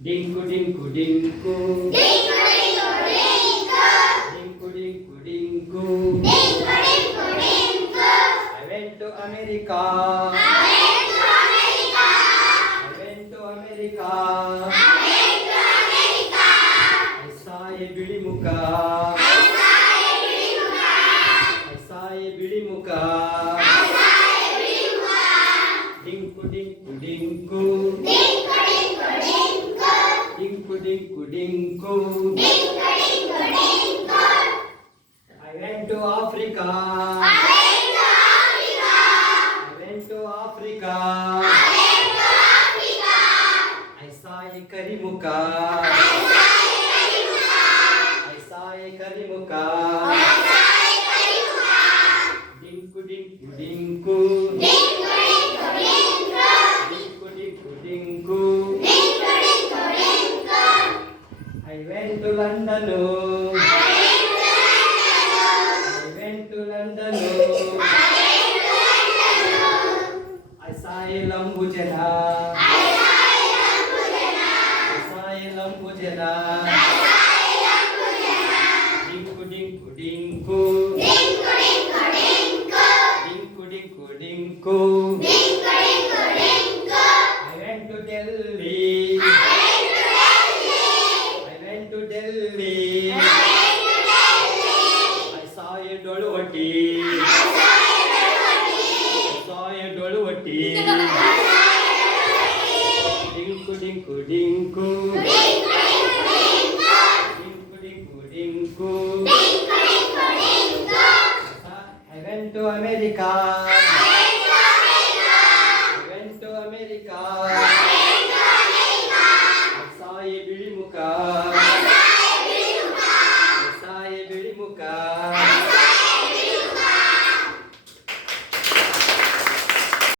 డింకు డింకు డింకు డింకు డింకు Dinku I went to America I went to America I saw a బిడిముఖ I saw a బిడిముఖ Dinku, dinku, dinku. dinkle i went to africa. I went to africa. I went to africa i went to africa i saw a karimuka i saw a karimuka i saw a karimuka I went to London. Oh. To America.